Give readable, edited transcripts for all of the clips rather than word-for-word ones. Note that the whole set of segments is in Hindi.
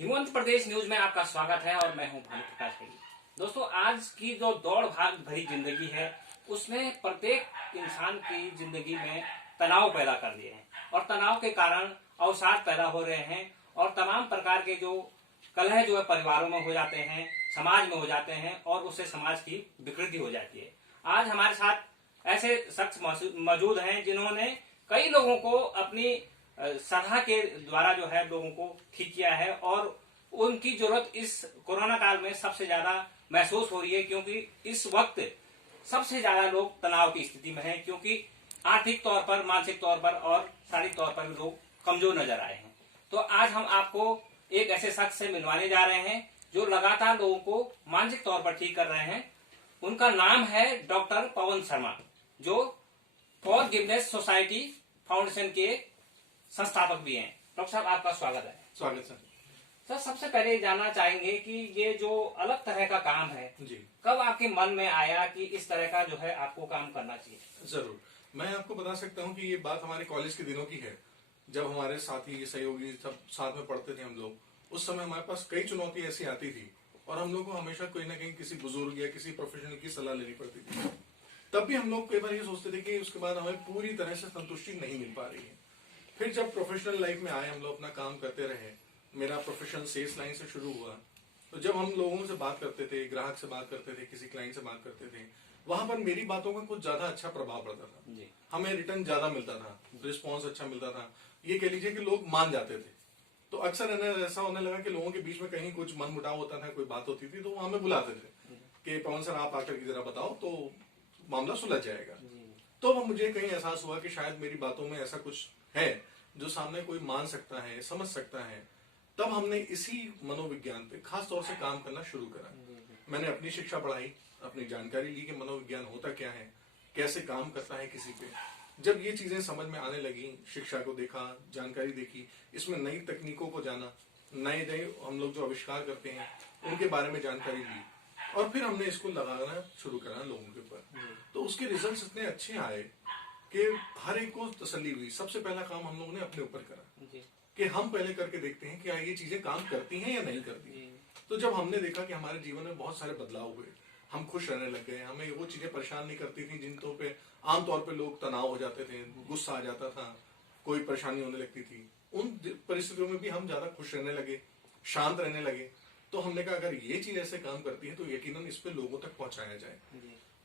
हिमवंत प्रदेश न्यूज में आपका स्वागत है और मैं हूं भानु प्रकाश खैरी। दोस्तों, आज की जो दौड़ भाग भरी जिंदगी है उसने प्रत्येक इंसान की जिंदगी में तनाव पैदा कर दिए हैं और तनाव के कारण अवसाद पैदा हो रहे हैं और तमाम प्रकार के जो कलह जो है परिवारों में हो जाते हैं, समाज में हो जाते हैं और उससे समाज की विकृति हो जाती है। आज हमारे साथ ऐसे शख्स मौजूद हैं जिन्होंने कई लोगों को अपनी सलाह के द्वारा जो है लोगों को ठीक किया है और उनकी जरूरत इस कोरोना काल में सबसे ज्यादा महसूस हो रही है, क्योंकि इस वक्त सबसे ज्यादा लोग तनाव की स्थिति में हैं, क्योंकि आर्थिक तौर पर, मानसिक तौर पर और शारीरिक तौर पर लोग कमजोर नजर आए हैं। तो आज हम आपको एक ऐसे शख्स से मिलवाने जा रहे हैं जो लगातार लोगों को मानसिक तौर पर ठीक कर रहे हैं। उनका नाम है डॉक्टर पवन शर्मा, जो फॉरगिवनेस सोसाइटी फाउंडेशन के संस्थापक भी हैं। डॉक्टर साहब, आपका स्वागत है। स्वागत सर। सर, सबसे पहले जानना चाहेंगे कि ये जो अलग तरह का काम है जी, कब आपके मन में आया कि इस तरह का जो है आपको काम करना चाहिए? जरूर। मैं आपको बता सकता हूँ कि ये बात हमारे कॉलेज के दिनों की है, जब हमारे साथी सहयोगी सब साथ में पढ़ते थे हम लोग। उस समय हमारे पास कई चुनौती ऐसी आती थी और हम लोग को हमेशा कोई ना कहीं किसी बुजुर्ग या किसी प्रोफेशनल की सलाह लेनी पड़ती थी। तब भी हम लोग कई बार ये सोचते थे कि उसके बाद हमें पूरी तरह से संतुष्टि नहीं मिल पा रही है। फिर जब प्रोफेशनल लाइफ में आए, हम लोग अपना काम करते रहे। मेरा प्रोफेशन सेल्स लाइन से शुरू हुआ, तो जब हम लोगों से बात करते थे, ग्राहक से बात करते थे, किसी क्लाइंट से बात करते थे, वहां पर मेरी बातों का कुछ ज्यादा अच्छा प्रभाव पड़ता था। हमें रिटर्न ज्यादा मिलता था, रिस्पॉन्स अच्छा मिलता था। ये कह लीजिए कि लोग मान जाते थे। तो अक्सर ऐसा होने लगा कि लोगों के बीच में कहीं कुछ मन मुटाव होता था, कोई बात होती थी, तो वो हमें बुलाते थे कि पवन सर आप आकर के जरा बताओ तो मामला सुलझ जाएगा। तो मुझे कहीं एहसास हुआ कि शायद मेरी बातों में ऐसा कुछ है जो सामने कोई मान सकता है, समझ सकता है। तब हमने इसी मनोविज्ञान पे खास तौर से काम करना शुरू करा। मैंने अपनी शिक्षा बढ़ाई, अपनी जानकारी ली कि मनोविज्ञान होता क्या है, कैसे काम करता है किसी पे। जब ये चीजें समझ में आने लगी, शिक्षा को देखा, जानकारी देखी, इसमें नई तकनीकों को जाना, नए नए हम लोग जो आविष्कार करते हैं उनके बारे में जानकारी ली और फिर हमने इसको लगाना शुरू करा लोगों के ऊपर। तो उसके रिजल्ट्स इतने अच्छे आए कि हर एक को तसल्ली हुई। सबसे पहला काम हम लोगों ने अपने ऊपर करा कि हम पहले करके देखते हैं कि ये चीजें काम करती हैं या नहीं करती। तो जब हमने देखा कि हमारे जीवन में बहुत सारे बदलाव हुए, हम खुश रहने लग गए, हमें वो चीजें परेशान नहीं करती थी जिन पे आमतौर पे लोग तनाव हो जाते थे, गुस्सा आ जाता था, कोई परेशानी होने लगती थी। उन परिस्थितियों में भी हम ज्यादा खुश रहने लगे, शांत रहने लगे। तो हमने कहा अगर ये चीज ऐसे काम करती है तो यकीनन इस पे लोगों तक पहुंचाया जाए।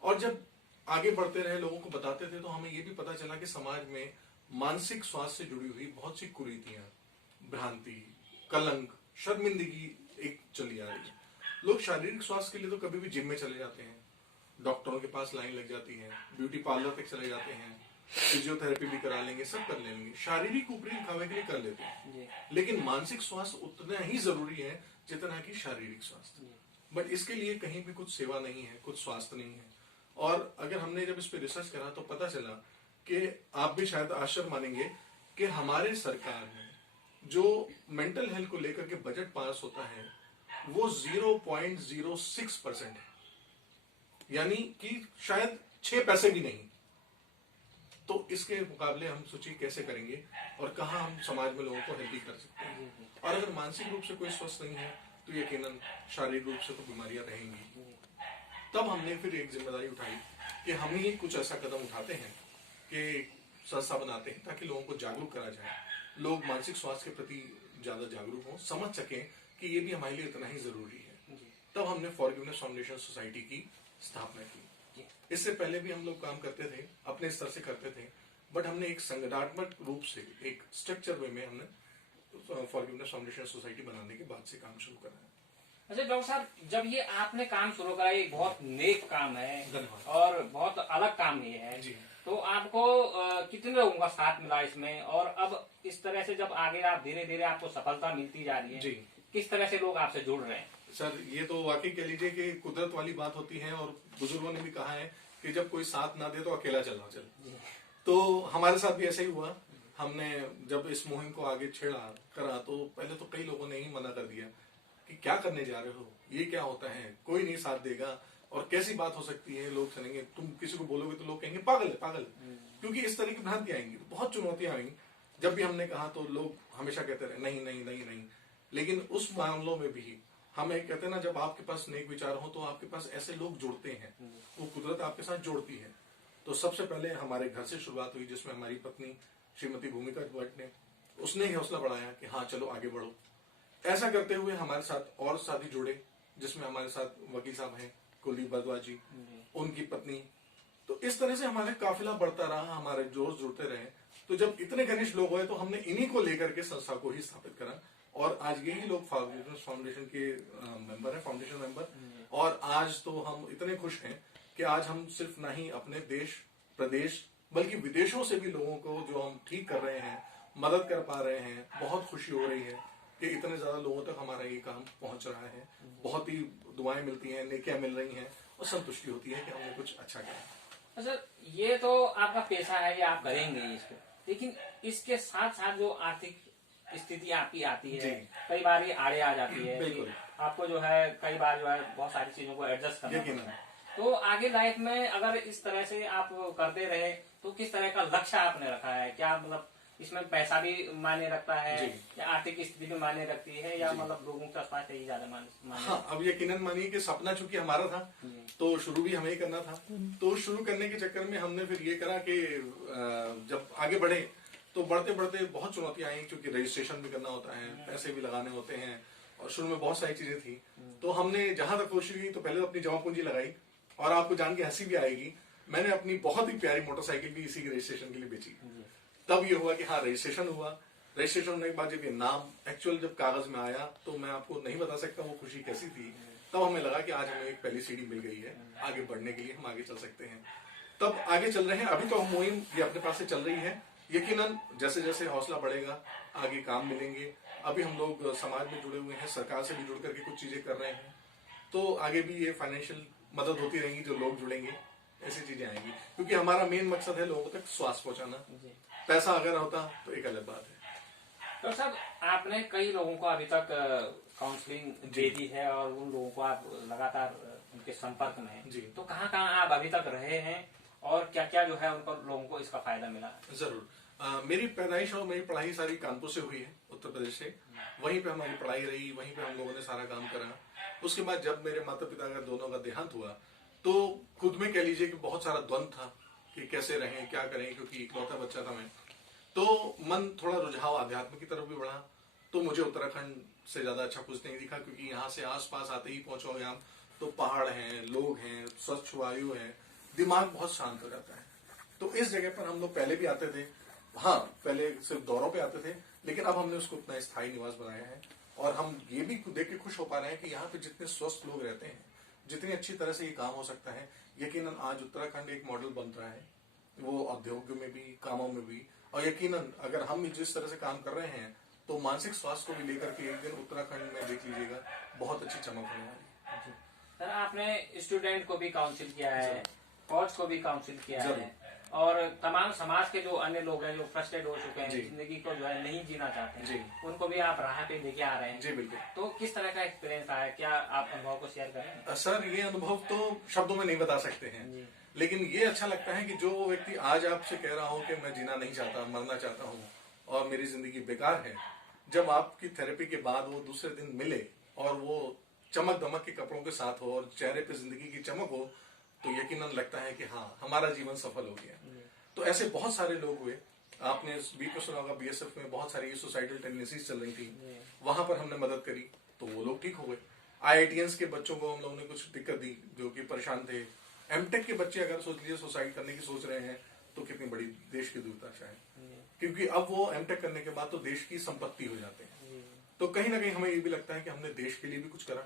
और जब आगे बढ़ते रहे, लोगों को बताते थे, तो हमें ये भी पता चला कि समाज में मानसिक स्वास्थ्य से जुड़ी हुई बहुत सी कुरीतियां, भ्रांति, कलंक, शर्मिंदगी एक चली आ रही है। लोग शारीरिक स्वास्थ्य के लिए तो कभी भी जिम में चले जाते हैं, डॉक्टरों के पास लाइन लग जाती है, ब्यूटी पार्लर तक चले जाते हैं, फिजियोथेरेपी भी करा लेंगे, सब कर लेंगे, शारीरिक ऊपरी दिखावे के लिए कर लेते हैं। लेकिन मानसिक स्वास्थ्य उतना ही जरूरी है जितना कि शारीरिक स्वास्थ्य। बट इसके लिए कहीं भी कुछ सेवा नहीं है, कुछ स्वास्थ्य नहीं है। और अगर हमने जब इस पे रिसर्च करा तो पता चला कि आप भी शायद आश्चर्य मानेंगे कि हमारे सरकार में जो मेंटल हेल्थ को लेकर के बजट पास होता है वो 0.06% है, यानी कि शायद 6 पैसे भी नहीं। तो इसके मुकाबले हम सोचिए कैसे करेंगे और कहां हम समाज में लोगों को हेल्दी कर सकते हैं। और अगर मानसिक रूप से कोई स्वस्थ नहीं है तो यकीनन शारीरिक रूप से तो बीमारियां रहेंगी। तब हमने फिर एक जिम्मेदारी उठाई कि हम ही कुछ ऐसा कदम उठाते हैं कि संस्था बनाते हैं ताकि लोगों को जागरूक करा जाए, लोग मानसिक स्वास्थ्य के प्रति ज्यादा जागरूक हों, समझ सकें कि ये भी हमारे लिए इतना ही जरूरी है। तब हमने फॉरगिवनेस फाउंडेशन सोसाइटी की स्थापना की। इससे पहले भी हम लोग काम करते थे, अपने स्तर से करते थे, बट हमने एक संगठनात्मक रूप से, एक स्ट्रक्चर वे में हमने फॉरगिवनेस फाउंडेशन सोसाइटी बनाने के बाद से काम शुरू करा है। अच्छा डॉक्टर साहब, जब ये आपने काम शुरू करा, ये बहुत नेक काम है और बहुत अलग काम ये है जी। तो आपको कितने लोगों का साथ मिला इसमें, और अब इस तरह से जब आगे आप धीरे धीरे आपको सफलता मिलती जा रही है, किस तरह से लोग आपसे जुड़ रहे हैं? सर, ये तो वाकई कह लीजिए कि कुदरत वाली बात होती है और बुजुर्गों ने भी कहा है कि जब कोई साथ ना दे तो अकेला चलना चल। तो हमारे साथ भी ऐसा ही हुआ। हमने जब इस मुहिम को आगे करा तो पहले तो कई लोगों ने ही मना कर दिया कि क्या करने जा रहे हो, ये क्या होता है, कोई नहीं साथ देगा और कैसी बात हो सकती है, लोग चलेंगे, तुम किसी को बोलोगे तो लोग कहेंगे पागल है पागल, क्योंकि इस तरह की भ्रांति आएंगी। बहुत चुनौतियां आएंगी। जब भी हमने कहा तो लोग हमेशा कहते रहे नहीं नहीं नहीं नहीं। लेकिन उस मामलों में भी हमें कहते हैं ना, जब आपके पास नेक विचार हो तो आपके पास ऐसे लोग जुड़ते हैं, वो कुदरत आपके साथ जोड़ती है। तो सबसे पहले हमारे घर से शुरुआत हुई, जिसमें हमारी पत्नी श्रीमती भूमिका भट्ट ने उसने ही हौसला बढ़ाया कि हाँ चलो आगे बढ़ो। ऐसा करते हुए हमारे साथ और साथी जुड़े, जिसमें हमारे साथ वकील साहब हैं कुलदीप भारद्वाज जी, उनकी पत्नी। तो इस तरह से हमारा काफिला बढ़ता रहा, हमारे जोश जुड़ते रहे। तो जब इतने घनिष्ठ लोग हुए तो हमने इन्हीं को लेकर के संस्था को ही स्थापित करा, और आज यही लोग फाउंडेशन के मेंबर हैं, फाउंडेशन मेंबर। और आज तो हम इतने खुश हैं कि आज हम सिर्फ ना ही अपने देश प्रदेश बल्कि विदेशों से भी लोगों को जो हम ठीक कर रहे हैं, मदद कर पा रहे हैं। बहुत खुशी हो रही है कि इतने ज्यादा लोगों तक हमारा ये काम पहुंच रहा है। बहुत ही दुआएं मिलती हैं, नेकियां मिल रही हैं, और संतुष्टि होती है कि हमने कुछ अच्छा किया। अच्छा, ये तो आपका पेशा है, ये आप करेंगे इसको, लेकिन इसके साथ साथ जो आर्थिक स्थिति आपकी आती है, कई बार ये आड़े आ जाती है, बिल्कुल। आपको जो है कई बार जो है बहुत सारी चीजों को एडजस्ट करना पड़ता है। तो आगे लाइफ में अगर इस तरह से आप करते रहे तो किस तरह का लक्ष्य आपने रखा है? क्या मतलब इसमें पैसा भी मायने रखता है, या आर्थिक स्थिति भी मायने रखती है, या मतलब लोगों का स्वास्थ्य ही ज्यादा मायने? हाँ, अब यकीनन मानिए कि सपना चूंकि हमारा था तो शुरू भी हमें ही करना था। तो शुरू करने के चक्कर में हमने फिर ये करा कि जब आगे बढ़े तो बढ़ते बढ़ते बहुत चुनौतियां आई, क्योंकि रजिस्ट्रेशन भी करना होता है, पैसे भी लगाने होते हैं, और शुरू में बहुत सारी चीजें थी। तो हमने जहां तक कोशिश की तो पहले तो अपनी जमा पूंजी लगाई, और आपको जान के हंसी भी आएगी, मैंने अपनी बहुत ही प्यारी मोटरसाइकिल भी इसी के रजिस्ट्रेशन के लिए बेची। तब ये हुआ कि हाँ रजिस्ट्रेशन हुआ। रजिस्ट्रेशन होने के बाद जब ये नाम एक्चुअल जब कागज में आया तो मैं आपको नहीं बता सकता वो खुशी कैसी थी। तब हमें लगा कि आज हमें एक पहली सीढ़ी मिल गई है, आगे बढ़ने के लिए हम आगे चल सकते हैं। तब आगे चल रहे हैं। अभी तो मुहिम ये अपने पास से चल रही है, यकीनन जैसे जैसे हौसला बढ़ेगा आगे काम मिलेंगे। अभी हम लोग समाज में जुड़े हुए हैं, सरकार से भी जुड़ करके कुछ चीजें कर रहे हैं, तो आगे भी ये फाइनेंशियल मदद होती रहेंगी, जो लोग जुड़ेंगे ऐसी चीजें आएंगी। क्योंकि हमारा मेन मकसद है लोगों तक स्वास्थ्य पहुंचाना। पैसा अगर होता तो एक अलग बात है। तो साहब, आपने कई लोगों को अभी तक काउंसलिंग दे दी है, और उन लोगों को आप लगातार उनके संपर्क में हैं, तो कहाँ कहाँ आप अभी तक रहे हैं, और क्या क्या जो है उनको लोगों को इसका फायदा मिला? जरूर। मेरी पैदाइश और मेरी पढ़ाई सारी कानपुर से हुई है, उत्तर प्रदेश से। वहीं पे हमारी पढ़ाई रही, वहीं पे हम लोगों ने सारा काम करा। उसके बाद जब मेरे माता पिता का दोनों का देहांत हुआ तो खुद में कह लीजिए कि बहुत सारा द्वंद था कि कैसे रहें, क्या करें, क्योंकि इकलौता बच्चा था मैं। तो मन थोड़ा रुझाव आध्यात्म की तरफ भी बढ़ा। तो मुझे उत्तराखंड से ज्यादा अच्छा कुछ नहीं दिखा, क्योंकि यहाँ से आसपास आते ही पहुंचोगे आप तो पहाड़ हैं, लोग हैं, स्वच्छ वायु है, दिमाग बहुत शांत हो जाता है। तो इस जगह पर हम लोग पहले भी आते थे। हाँ, पहले सिर्फ दौरों पे आते थे, लेकिन अब हमने उसको उतना स्थायी निवास बनाया है। और हम ये भी देख के खुश हो पा रहे हैं कि यहाँ पे जितने स्वस्थ लोग रहते हैं, जितनी अच्छी तरह से ये काम हो सकता है। यकीनन आज उत्तराखंड एक मॉडल बन रहा है, वो उद्योग में भी, कामों में भी। और यकीनन अगर हम जिस तरह से काम कर रहे हैं तो मानसिक स्वास्थ्य को भी लेकर के एक दिन उत्तराखंड में देख लीजिएगा बहुत अच्छी चमक होने वाली है। सर, आपने स्टूडेंट को भी काउंसिल किया है, कोच को भी काउंसिल किया है, और तमाम समाज के जो अन्य लोग हैं जो फ्रस्ट्रेट हो चुके हैं, जिंदगी को जो है नहीं जीना चाहते हैं, उनको भी आप राह पे लेके आ रहे हैं। जी बिल्कुल। तो किस तरह का एक्सपीरियंस रहा है, क्या आप अनुभव को शेयर करें? सर, ये अनुभव तो शब्दों में नहीं बता सकते हैं, लेकिन ये अच्छा लगता है कि जो व्यक्ति आज आपसे कह रहा हो कि मैं जीना नहीं चाहता, मरना चाहता हूँ और मेरी जिंदगी बेकार है, जब आपकी थेरेपी के बाद वो दूसरे दिन मिले और वो चमक दमक के कपड़ों के साथ हो और चेहरे पे जिंदगी की चमक हो, तो यकीनन लगता है कि हाँ, हमारा जीवन सफल हो गया। तो ऐसे बहुत सारे लोग हुए। आपने बीच में सुना होगा बीएसएफ में बहुत सारी सुसाइडल टेंडेंसीज चल रही थी, वहां पर हमने मदद करी तो वो लोग ठीक हो गए। आईआईटीएंस के बच्चों को हम लोगों ने कुछ दिक्कत दी जो कि परेशान थे। एमटेक के बच्चे अगर सोच लीजिए सुसाइड करने की सोच रहे हैं तो कितनी बड़ी देश की दुर्दशा है, क्योंकि अब वो एमटेक करने के बाद तो देश की संपत्ति हो जाते हैं। तो कहीं ना कहीं हमें ये भी लगता है कि हमने देश के लिए भी कुछ करा,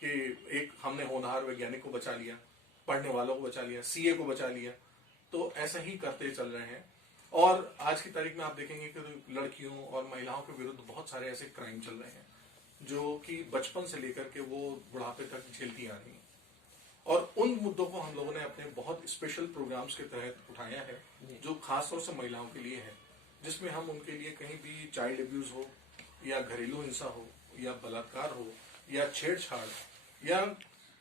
कि एक हमने होनहार वैज्ञानिक को बचा लिया, पढ़ने वालों को बचा लिया, सीए को बचा लिया। तो ऐसा ही करते चल रहे हैं। और आज की तारीख में आप देखेंगे कि लड़कियों और महिलाओं के विरुद्ध बहुत सारे ऐसे क्राइम चल रहे हैं जो कि बचपन से लेकर के वो बुढ़ापे तक झेलती आ रही हैं। और उन मुद्दों को हम लोगों ने अपने बहुत स्पेशल प्रोग्राम्स के तहत उठाया है, जो खासतौर से महिलाओं के लिए है, जिसमें हम उनके लिए कहीं भी चाइल्ड अब्यूज हो या घरेलू हिंसा हो या बलात्कार हो या छेड़छाड़ या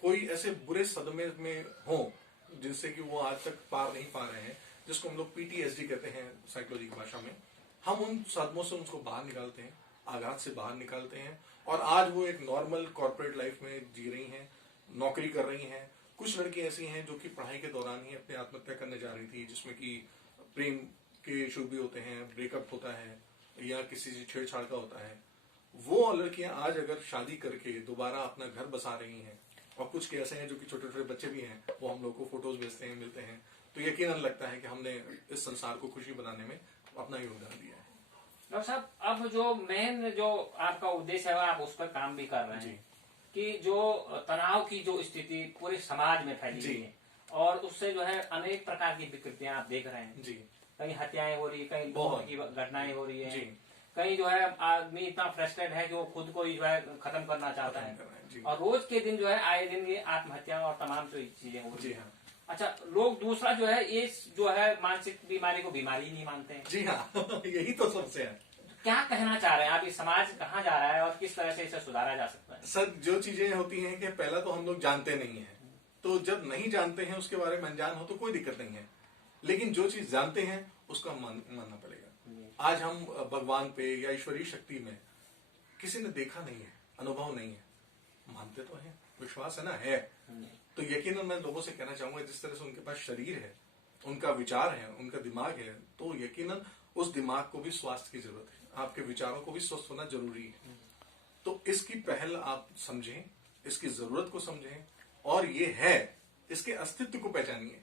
कोई ऐसे बुरे सदमे में हो जिनसे कि वो आज तक पार नहीं पा रहे हैं, जिसको हम लोग पीटीएसडी कहते हैं साइकोलॉजी की भाषा में, हम उन सदमों से उनको बाहर निकालते हैं आघात से बाहर निकालते हैं और आज वो एक नॉर्मल कॉर्पोरेट लाइफ में जी रही हैं, नौकरी कर रही हैं। कुछ लड़की ऐसी हैं जो कि पढ़ाई के दौरान ही अपनी आत्महत्या करने जा रही थी, जिसमें कि प्रेम के इशू भी होते हैं, ब्रेकअप होता है या किसी से छेड़छाड़ का होता है। वो लड़कियां आज अगर शादी करके दोबारा अपना घर बसा रही हैं, और कुछ के ऐसे हैं जो कि छोटे छोटे बच्चे भी हैं, वो हम लोग को फोटोज भेजते हैं, मिलते हैं, तो यकीनन लगता है कि हमने इस संसार को खुशी बनाने में अपना योगदान दिया है। डॉक्टर साहब, अब जो मेन जो आपका उद्देश्य है आप उस पर काम भी कर रहे हैं कि जो तनाव की जो स्थिति पूरे समाज में फैली हुई है और उससे जो है अनेक प्रकार की विकृतियां आप देख रहे हैं जी। कहीं हत्याएं हो रही है, कहीं बहुत की घटनाएं हो रही है, जी। कहीं जो है आदमी इतना फ्रस्ट्रेट है कि वो खुद को ही जो है खत्म करना चाहता है और रोज के दिन जो है आए दिन ये आत्महत्या और तमाम जो चीजें हो रही है। अच्छा, लोग दूसरा जो है ये जो है मानसिक बीमारी को बीमारी नहीं मानते हैं। जी हाँ यही तो समस्या है। क्या कहना चाह रहे हैं आप, ये समाज कहाँ जा रहा है और किस तरह से इसे सुधारा जा सकता है? सर, जो चीजें होती हैं कि पहला तो हम लोग जानते नहीं है, तो जब नहीं जानते हैं उसके बारे में अनजान हो तो कोई दिक्कत नहीं है, लेकिन जो चीज जानते हैं उसका मानना पड़ेगा। आज हम भगवान पे या ईश्वरीय शक्ति में किसी ने देखा नहीं है, अनुभव नहीं है, मानते तो हैं, विश्वास है ना, है तो यकीनन मैं लोगों से कहना चाहूंगा जिस तरह से उनके पास शरीर है, उनका विचार है, उनका दिमाग है, तो यकीनन उस दिमाग को भी स्वास्थ्य की जरूरत है, आपके विचारों को भी स्वस्थ होना जरूरी है। तो इसकी पहल आप समझें, इसकी जरूरत को समझें और ये है, इसके अस्तित्व को पहचानिए।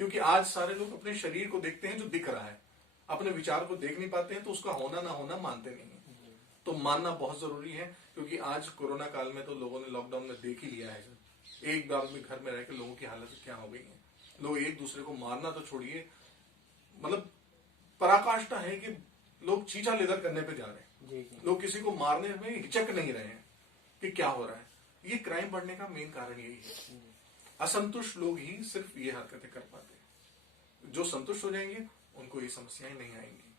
क्योंकि आज सारे लोग अपने शरीर को देखते हैं जो दिख रहा है, अपने विचार को देख नहीं पाते हैं, तो उसका होना ना होना मानते नहीं है। तो मानना बहुत जरूरी है, क्योंकि आज कोरोना काल में तो लोगों ने लॉकडाउन में देख ही लिया है, एक बार में घर में रह के लोगों की हालत क्या हो गई है। लोग एक दूसरे को मारना तो छोड़िए, मतलब पराकाष्ठा है कि लोग चीचा लेदर करने पे जा रहे हैं। लोग किसी को मारने में हिचक नहीं रहे हैं कि क्या हो रहा है। ये क्राइम बढ़ने का मेन कारण यही है। असंतुष्ट लोग ही सिर्फ ये हरकतें कर पाते हैं, जो संतुष्ट हो जाएंगे उनको ये समस्याएं नहीं आएंगी।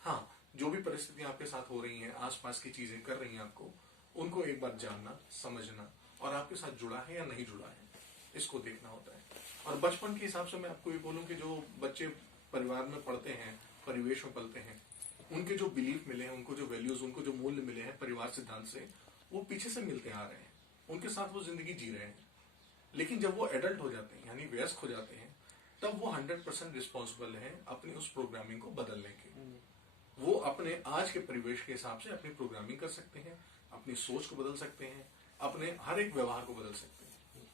हाँ, जो भी परिस्थितियां आपके साथ हो रही हैं, आसपास की चीजें कर रही हैं आपको, उनको एक बार जानना, समझना और आपके साथ जुड़ा है या नहीं जुड़ा है, इसको देखना होता है। और बचपन के हिसाब से मैं आपको ये बोलूं कि जो बच्चे परिवार में पढ़ते हैं, परिवेश में पलते हैं, उनके जो बिलीफ मिले हैं, उनको जो वैल्यूज, उनको जो मूल्य मिले हैं परिवार सिद्धांत से, वो पीछे से मिलते आ रहे हैं, उनके साथ वो जिंदगी जी रहे हैं। लेकिन जब वो एडल्ट हो जाते हैं, यानी वयस्क हो जाते हैं, तब वो 100% रिस्पॉन्सिबल है अपनी उस प्रोग्रामिंग को बदलने के। वो अपने आज के परिवेश के हिसाब से अपनी प्रोग्रामिंग कर सकते हैं, अपनी सोच को बदल सकते हैं, अपने हर एक व्यवहार को बदल सकते हैं।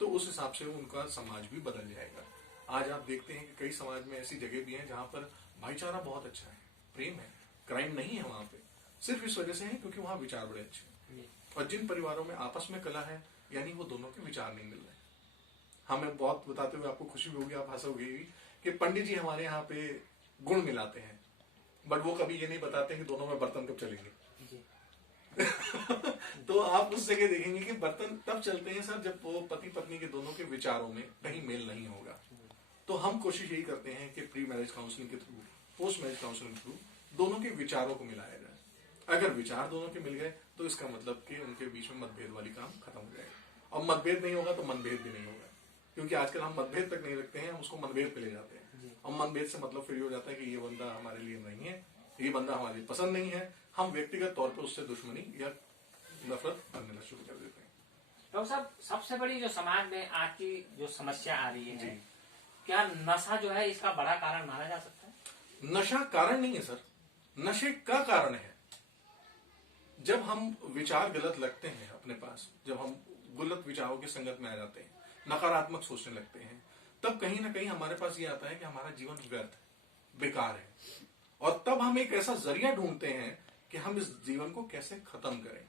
तो उस हिसाब से उनका समाज भी बदल जाएगा। आज आप देखते हैं कि कई समाज में ऐसी जगह भी हैं जहां पर भाईचारा बहुत अच्छा है, प्रेम है, क्राइम नहीं है वहां पे, सिर्फ इस वजह से है क्योंकि वहां विचार बड़े अच्छे हैं। और जिन परिवारों में आपस में कला है, यानी वो दोनों के विचार नहीं मिल रहे। हमें बहुत बताते हुए आपको खुशी भी होगी, आप हंसोगे भी, कि पंडित जी हमारे यहाँ पे गुण मिलाते हैं, बट वो कभी ये नहीं बताते कि दोनों में बर्तन कब चलेंगे। तो आप उस जगह देखेंगे कि बर्तन तब चलते हैं सर जब वो पति पत्नी के दोनों के विचारों में कहीं मेल नहीं होगा। तो हम कोशिश यही करते हैं कि प्री मैरिज काउंसलिंग के थ्रू, पोस्ट मैरिज काउंसलिंग के थ्रू दोनों के विचारों को मिलाया जाए। अगर विचार दोनों के मिल गए तो इसका मतलब कि उनके बीच में मतभेद वाली काम खत्म हो जाएगा। और मतभेद नहीं होगा तो मनभेद भी नहीं होगा, क्योंकि आजकल हम मतभेद तक नहीं रखते हैं, हम उसको मनभेद पे ले जाते हैं। और मनभेद से मतलब फिर ये हो जाता है कि ये बंदा हमारे लिए नहीं है, ये बंदा हमारे लिए पसंद नहीं है, हम व्यक्तिगत तौर पर उससे दुश्मनी या नफरत करना शुरू कर देते हैं। डॉक्टर साहब, सबसे बड़ी जो समाज में आज की जो समस्या आ रही है, क्या नशा जो है इसका बड़ा कारण माना जा सकता है? नशा कारण नहीं है सर, नशे का कारण है। जब हम विचार गलत लगते हैं अपने पास, जब हम गलत विचारों की संगत में आ जाते हैं, नकारात्मक सोचने लगते हैं, तब कहीं ना कहीं हमारे पास ये आता है कि हमारा जीवन व्यर्थ है, बेकार है। और तब हम एक ऐसा जरिया ढूंढते हैं कि हम इस जीवन को कैसे खत्म करें।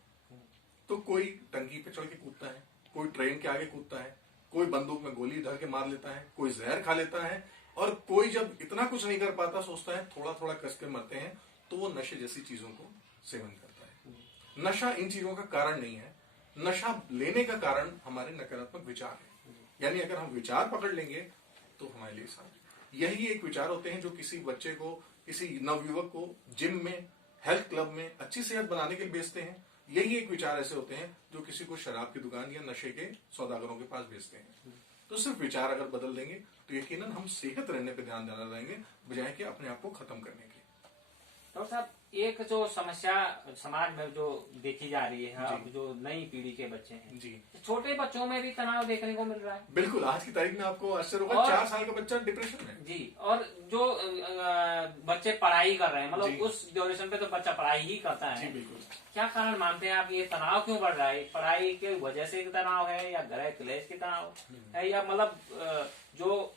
तो कोई टंकी पे चढ़ के कूदता है, कोई ट्रेन के आगे कूदता है, कोई बंदूक में गोली धर के मार लेता है, कोई जहर खा लेता है, और कोई जब इतना कुछ नहीं कर पाता सोचता है थोड़ा थोड़ा कस के मरते हैं, तो वो नशे जैसी चीजों को सेवन करता है। नशा इन चीजों का कारण नहीं है, नशा लेने का कारण हमारे नकारात्मक विचार है। यानी अगर हम विचार पकड़ लेंगे तो हमारे लिए साथ यही एक विचार होते हैं जो किसी बच्चे को, किसी नवयुवक को जिम में, हेल्थ क्लब में अच्छी सेहत बनाने के लिए भेजते हैं। यही एक विचार ऐसे होते हैं जो किसी को शराब की दुकान या नशे के सौदागरों के पास भेजते हैं। तो सिर्फ विचार अगर बदल देंगे तो यकीनन हम सेहत रहने पे ध्यान देना रहेंगे, बजाय कि अपने आप को खत्म करने के। डॉक्टर साहब, एक जो समस्या समाज में जो देखी जा रही है, अब जो नई पीढ़ी के बच्चे हैं जी छोटे बच्चों में भी तनाव देखने को मिल रहा है। बिल्कुल, आज की तारीख में आपको आश्चर्य होगा, 4 साल का बच्चा डिप्रेशन में। जी, और जो बच्चे पढ़ाई कर रहे हैं, मतलब उस ड्यूरेशन पे तो बच्चा पढ़ाई ही करता है। जी बिल्कुल। क्या कारण मानते हैं आप, ये तनाव क्यों बढ़ रहा है? पढ़ाई के वजह से तनाव है, या गृह क्लेश की तनाव है, या मतलब जो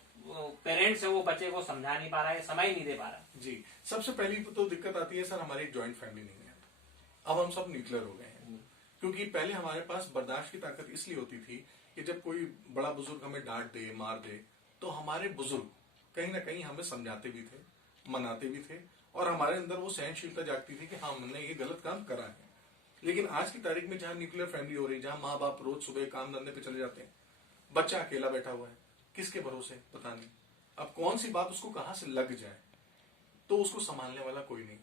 पेरेंट्स है वो बच्चे को समझा नहीं पा रहा है, समय नहीं दे पा रहा है? जी, सबसे पहली तो दिक्कत आती है सर, हमारी जॉइंट फैमिली नहीं है। अब हम सब न्यूक्लियर हो गए हैं। क्योंकि पहले हमारे पास बर्दाश्त की ताकत इसलिए होती थी कि जब कोई बड़ा बुजुर्ग हमें डांट दे, मार दे, तो हमारे बुजुर्ग कहीं ना कहीं हमें समझाते भी थे, मनाते भी थे, और हमारे अंदर वो सहनशीलता जागती थी कि हाँ, हमने ये गलत काम करा है। लेकिन आज की तारीख में जहां न्यूक्लियर फैमिली हो रही है, जहां माँ बाप रोज सुबह काम धंधे पे चले जाते हैं, बच्चा अकेला बैठा हुआ है, किसके भरोसे पता नहीं, अब कौन सी बात उसको कहां से लग जाए, तो उसको संभालने वाला कोई नहीं।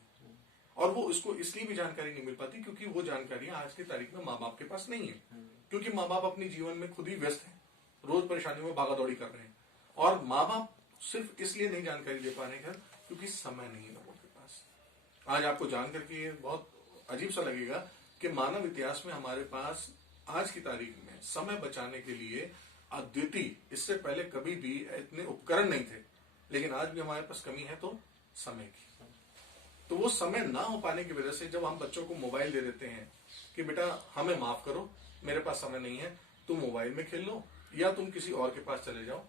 और वो इसको इसलिए भी जानकारी नहीं मिल पाती क्योंकि वो जानकारी आज की तारीख में माँ बाप के पास नहीं है। क्योंकि माँ बाप अपने जीवन में खुद ही व्यस्त हैं, रोज परेशानियों में भागा दौड़ी कर रहे हैं, और माँ बाप सिर्फ इसलिए नहीं जानकारी दे पा रहे हैं क्योंकि समय नहीं है लोगों के पास। आज आपको जान करके बहुत अजीब सा लगेगा कि मानव इतिहास में हमारे पास आज की तारीख में समय बचाने के लिए अद्वितीय, इससे पहले कभी भी इतने उपकरण नहीं थे, लेकिन आज भी हमारे पास कमी है तो समय की। तो वो समय ना हो पाने की वजह से जब हम बच्चों को मोबाइल दे देते हैं कि बेटा हमें माफ करो, मेरे पास समय नहीं है, तुम मोबाइल में खेल लो या तुम किसी और के पास चले जाओ,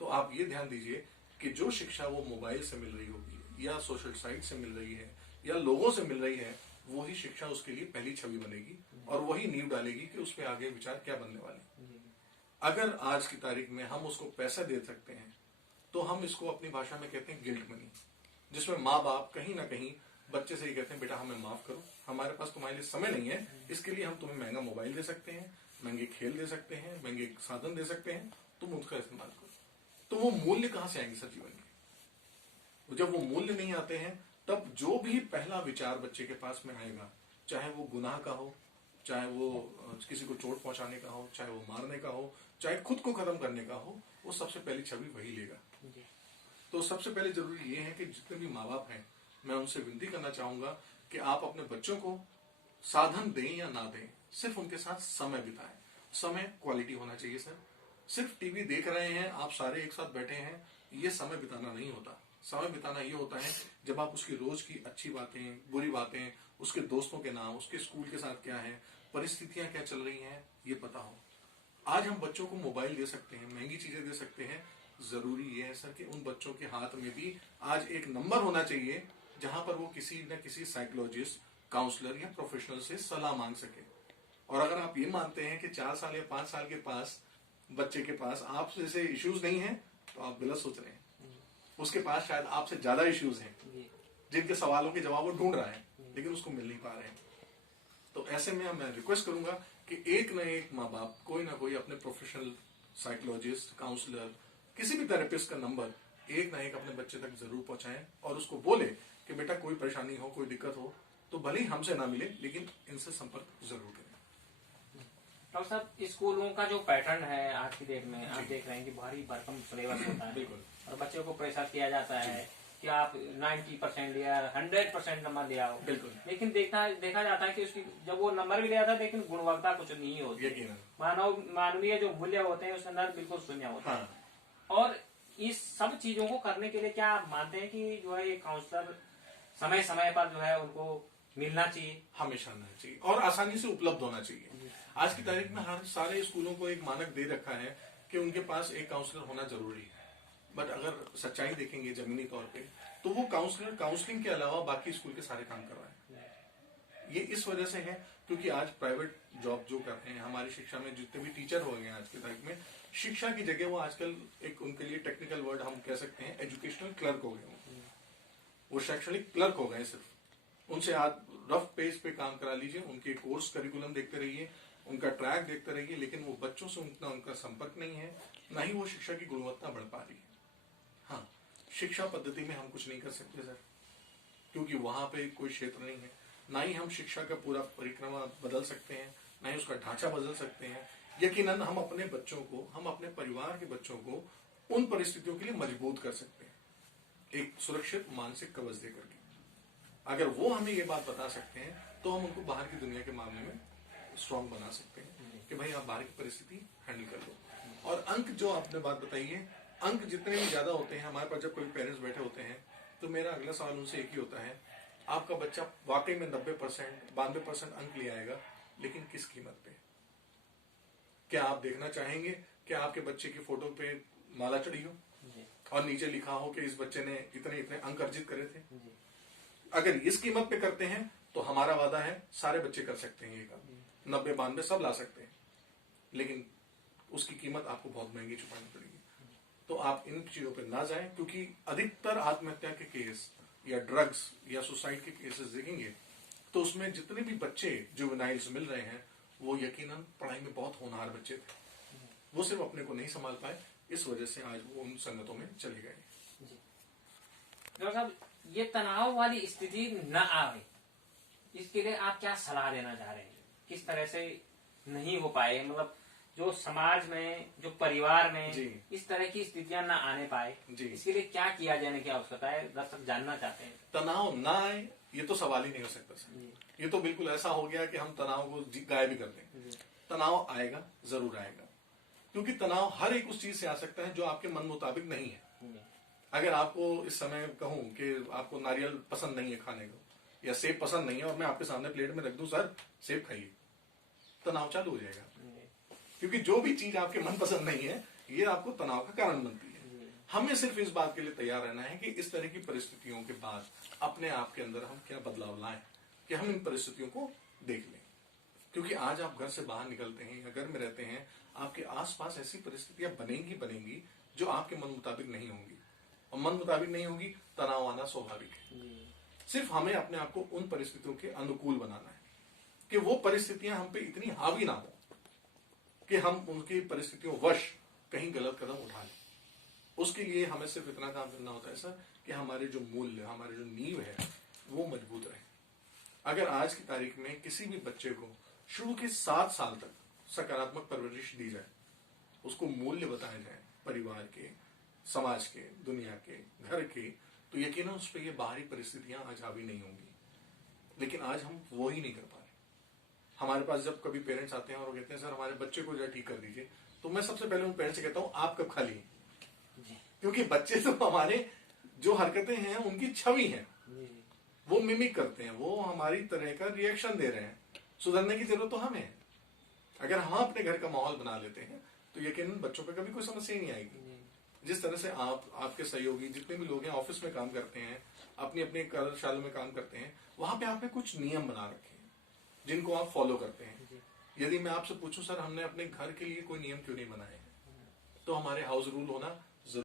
तो आप ये ध्यान दीजिए कि जो शिक्षा वो मोबाइल से मिल रही होगी या सोशल साइट से मिल रही है या लोगों से मिल रही है, वही शिक्षा उसके लिए पहली छवि बनेगी और वही नींव डालेगी कि उसके आगे विचार क्या बनने वाले। अगर आज की तारीख में हम उसको पैसा दे सकते हैं तो हम इसको अपनी भाषा में कहते हैं गिल्ट मनी, जिसमें माँ बाप कहीं ना कहीं बच्चे से ही कहते हैं बेटा हमें माफ करो, हमारे पास तुम्हारे लिए समय नहीं है, इसके लिए हम तुम्हें महंगा मोबाइल दे सकते हैं, महंगे खेल दे सकते हैं, महंगे साधन दे सकते हैं, तुम उसका इस्तेमाल करो। तो वो मूल्य कहां से आएंगे सर जीवन में? जब वो मूल्य नहीं आते हैं तब जो भी पहला विचार बच्चे के पास में आएगा, चाहे वो गुनाह का हो, चाहे वो किसी को चोट पहुंचाने का हो, चाहे वो मारने का हो, चाहे खुद को खत्म करने का हो, वो सबसे पहली छवि वही लेगा। तो सबसे पहले जरूरी ये है कि जितने भी माँ बाप हैं, मैं उनसे विनती करना चाहूंगा कि आप अपने बच्चों को साधन दें या ना दें, सिर्फ उनके साथ समय बिताएं। समय क्वालिटी होना चाहिए सर। सिर्फ टीवी देख रहे हैं, आप सारे एक साथ बैठे हैं, ये समय बिताना नहीं होता। समय बिताना ये होता है जब आप उसकी रोज की अच्छी बातें, बुरी बातें, उसके दोस्तों के नाम, उसके स्कूल के साथ क्या है, परिस्थितियां क्या चल रही हैं, ये पता हो। आज हम बच्चों को मोबाइल दे सकते हैं, महंगी चीजें दे सकते हैं, जरूरी ये है सर कि उन बच्चों के हाथ में भी आज एक नंबर होना चाहिए जहां पर वो किसी न किसी साइकोलॉजिस्ट, काउंसलर या प्रोफेशनल से सलाह मांग सके। और अगर आप ये मानते हैं कि 4 साल या 5 साल के पास बच्चे के पास आप जैसे इश्यूज नहीं है, तो आप गलत सोच रहे हैं। उसके पास शायद आपसे ज्यादा इश्यूज हैं, जिनके सवालों के जवाब वो ढूंढ रहा है, लेकिन उसको मिल नहीं पा रहे हैं। तो ऐसे में मैं रिक्वेस्ट करूंगा कि एक न एक माँ बाप कोई ना कोई अपने प्रोफेशनल साइकोलॉजिस्ट, काउंसलर, किसी भी थेरेपिस्ट का नंबर एक ना एक अपने बच्चे तक जरूर पहुंचाएं और उसको बोले कि बेटा कोई परेशानी हो, कोई दिक्कत हो तो भले ही हमसे ना मिले, लेकिन इनसे संपर्क जरूर करें। डॉक्टर साहब, स्कूलों का जो पैटर्न है आज की डेट में, आप देख रहे हैं कि भारी भरकम सिलेबस होता है बिल्कुल, और बच्चों को प्रेशर किया जाता है कि आप 90% या 100% नंबर ले आओ। बिल्कुल। लेकिन देखा जाता है कि उसकी जब वो नंबर भी ले आता है लेकिन गुणवत्ता कुछ नहीं होती। मानवीय जो मूल्य होते हैं उसके अंदर बिल्कुल शून्य होता है। और इस सब चीजों को करने के लिए क्या आप मानते हैं कि जो है ये काउंसलर समय समय पर जो है उनको मिलना चाहिए? हमेशा मिलना चाहिए और आसानी से उपलब्ध होना चाहिए। आज की तारीख में हर सारे स्कूलों को एक मानक दे रखा है कि उनके पास एक काउंसलर होना जरूरी है। बट अगर सच्चाई देखेंगे जमीनी तौर पे, तो वो काउंसलर काउंसलिंग के अलावा बाकी स्कूल के सारे काम कर रहा है। ये इस वजह से है क्योंकि आज प्राइवेट जॉब जो करते हैं, हमारी शिक्षा में जितने भी टीचर हो गए हैं आज की तारीख में, शिक्षा की जगह वो आजकल एक उनके लिए टेक्निकल वर्ड हम कह सकते हैं एजुकेशनल क्लर्क हो गए। वो शैक्षणिक क्लर्क हो गए। सिर्फ उनसे आप रफ पेज पे काम करा लीजिए, उनके कोर्स करिकुलम देखते रहिए, उनका ट्रैक देखते रहिए, लेकिन वो बच्चों से उनका संपर्क नहीं है, ना ही वो शिक्षा की गुणवत्ता बढ़ पा रही है। हाँ, शिक्षा पद्धति में हम कुछ नहीं कर सकते सर, क्योंकि वहां पे कोई क्षेत्र नहीं है। ना ही हम शिक्षा का पूरा परिक्रमा बदल सकते हैं, ना ही उसका ढांचा बदल सकते हैं। यकीनन हम अपने बच्चों को, हम अपने परिवार के बच्चों को उन परिस्थितियों के लिए मजबूत कर सकते हैं, एक सुरक्षित मानसिक कवच देकर के। अगर वो हमें ये बात बता सकते हैं तो हम उनको बाहर की दुनिया के मामले में स्ट्रांग बना सकते हैं कि भाई आप बाहर की परिस्थिति हैंडल कर लो। और अंक जो आपने बात बताई है, अंक जितने भी ज्यादा होते हैं, हमारे पास जब कोई पेरेंट्स बैठे होते हैं तो मेरा अगला सवाल उनसे एक ही होता है, आपका बच्चा वाकई में 90% 92% अंक ले आएगा, लेकिन किस कीमत पे? क्या आप देखना चाहेंगे कि आपके बच्चे की फोटो पे माला चढ़ी हो और नीचे लिखा हो कि इस बच्चे ने इतने इतने अंक अर्जित करे थे? अगर इस कीमत पे करते हैं तो हमारा वादा है सारे बच्चे कर सकते हैं ये काम, 90-92 सब ला सकते हैं, लेकिन उसकी कीमत आपको बहुत महंगी चुकानी पड़ेगी। तो आप इन चीजों पे ना जाएं, क्योंकि अधिकतर आत्महत्या के केस या ड्रग्स या सुसाइड के केसेस देखेंगे तो उसमें जितने भी बच्चे जुवेनाइल्स मिल रहे हैं वो यकीनन पढ़ाई में बहुत होनहार बच्चे थे, वो सिर्फ अपने को नहीं संभाल पाए, इस वजह से आज वो उन संगतों में चले गए। डॉक्टर साहब, ये तनाव वाली स्थिति न आवे, इसके लिए आप क्या सलाह देना चाह रहे हैं? किस तरह से नहीं हो पाए, मतलब जो समाज में, जो परिवार में इस तरह की स्थितियां न आने पाए, इसके लिए क्या किया जाने की आवश्यकता है? दर्शक जानना चाहते हैं। तनाव ना आए ये तो सवाल ही नहीं हो सकता सर। ये तो बिल्कुल ऐसा हो गया कि हम तनाव को गायब भी कर दें। तनाव आएगा, जरूर आएगा, क्योंकि तनाव हर एक उस चीज से आ सकता है जो आपके मन मुताबिक नहीं है। अगर आपको इस समय कहूं कि आपको नारियल पसंद नहीं है खाने को, या सेब पसंद नहीं है और मैं आपके सामने प्लेट में रख दूं, सर सेब खाइए, तनाव चालू हो जाएगा, क्योंकि जो भी चीज आपके मन पसंद नहीं है ये आपको तनाव का कारण बनती है। हमें सिर्फ इस बात के लिए तैयार रहना है कि इस तरह की परिस्थितियों के बाद अपने आप के अंदर हम क्या बदलाव लाएं कि हम इन परिस्थितियों को देख लें। क्योंकि आज आप घर से बाहर निकलते हैं या घर में रहते हैं, आपके आसपास ऐसी परिस्थितियां बनेंगी जो आपके मन मुताबिक नहीं होंगी, और मन मुताबिक नहीं होगी, तनाव आना स्वाभाविक है। सिर्फ हमें अपने आप को उन परिस्थितियों के अनुकूल बनाना है कि वो परिस्थितियां हम पे इतनी हावी ना हो कि हम उनकी परिस्थितियों वश कहीं गलत कदम उठा लें। उसके लिए हमें सिर्फ इतना काम करना होता है सर कि हमारे जो मूल्य, हमारे जो नींव है वो मजबूत रहे। अगर आज की तारीख में किसी भी बच्चे को शुरू के 7 साल तक सकारात्मक परवरिश दी जाए, उसको मूल्य बताए जाए परिवार के, समाज के, दुनिया के, घर के, तो यकीनन उस पर ये बाहरी परिस्थितियां आज हावी नहीं होंगी। लेकिन आज हम वो ही नहीं कर पा रहे। हमारे पास जब कभी पेरेंट्स आते हैं और वो कहते हैं सर हमारे बच्चे को जरा ठीक कर दीजिए, तो मैं सबसे पहले उन पेरेंट्स से कहता हूं आप कब खा लिए, क्योंकि बच्चे तो हमारे जो हरकतें हैं उनकी छवि है, वो मिमिक करते हैं, वो हमारी तरह का रिएक्शन दे रहे हैं। सुधरने की जरूरत तो हमें है। अगर हम अपने घर का माहौल बना लेते हैं तो यकीनन बच्चों पे कभी कोई समस्या ही नहीं आएगी। जिस तरह से आप, आपके सहयोगी जितने भी लोग हैं ऑफिस में काम करते हैं, अपनी अपनी कार्यशाला में काम करते हैं, वहां पे आपने कुछ नियम बना रखे हैं जिनको आप फॉलो करते हैं। यदि मैं आपसे पूछूं सर हमने अपने घर के लिए कोई नियम क्यों नहीं बनाए, तो हमारे हाउस रूल होना